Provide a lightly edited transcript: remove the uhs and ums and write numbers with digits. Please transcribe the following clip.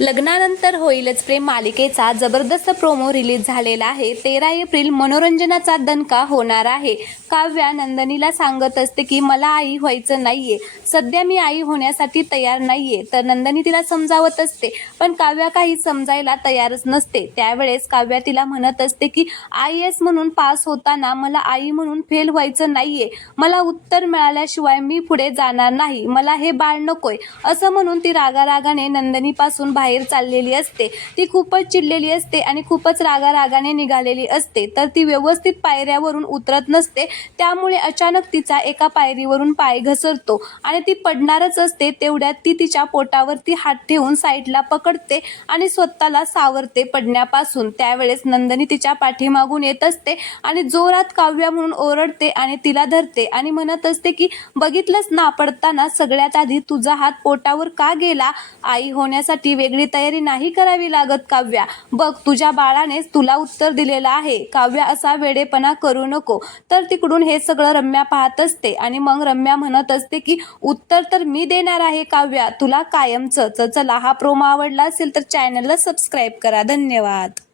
लग्नानंतर होईलच प्रेम मालिकेचा जबरदस्त प्रोमो रिलीज झालेला आहे। 13 एप्रिल मनोरंजनाचा दणका होणार आहे। काव्या नंदिनीला सांगत असते की मला आई व्हायचं नाहीये, सध्या मी आई होण्यासाठी तयार नाहीये। तर नंदिनी तिला समजावत असते, पण काव्या काही समजायला तयारच नसते। त्यावेळेस काव्या तिला म्हणत असते की IAS म्हणून पास होताना मला आई म्हणून फेल व्हायचं नाहीये, मला उत्तर मिळाल्याशिवाय मी पुढे जाणार नाही, मला हे बाळ नकोय असं म्हणून ती रागारागाने नंदिनीपासून बाहेर चाललेली असते। ती खूपच चिडलेली असते आणि खूपच रागारागाने निघालेली असते। तर ती व्यवस्थित पायऱ्यावरून उतरत नसते, त्यामुळे अचानक तिचा एका पायरीवरून पाय घसरतो आणि ती पडणारच असते। तेवढ्यात ती तिच्या पोटावरती हात ठेवून साईडला पकडते आणि स्वतःला सावरते पडण्यापासून। त्यावेळेस नंदिनी तिच्या पाठीमागून येत असते आणि जोरात काव्या म्हणून ओरडते आणि तिला धरते आणि म्हणत असते की बघितलंस ना, पडताना सगळ्यात आधी तुझा हात पोटावर का गेला? आई होण्यासाठी वेगळी तयारी नाही करावी लागत काव्या, बघ तुझ्या बाळानेच तुला उत्तर दिलेलं आहे। काव्या असा वेडेपणा करू नको। तर तिकडून हे सगळं रम्या पाहत असते आणि मग रम्या म्हणत असते की उत्तर तर मी देणार आहे काव्या, तुला कायमचं। चला, हा प्रोमो आवडला असेल तर चॅनलला सबस्क्राईब करा। धन्यवाद।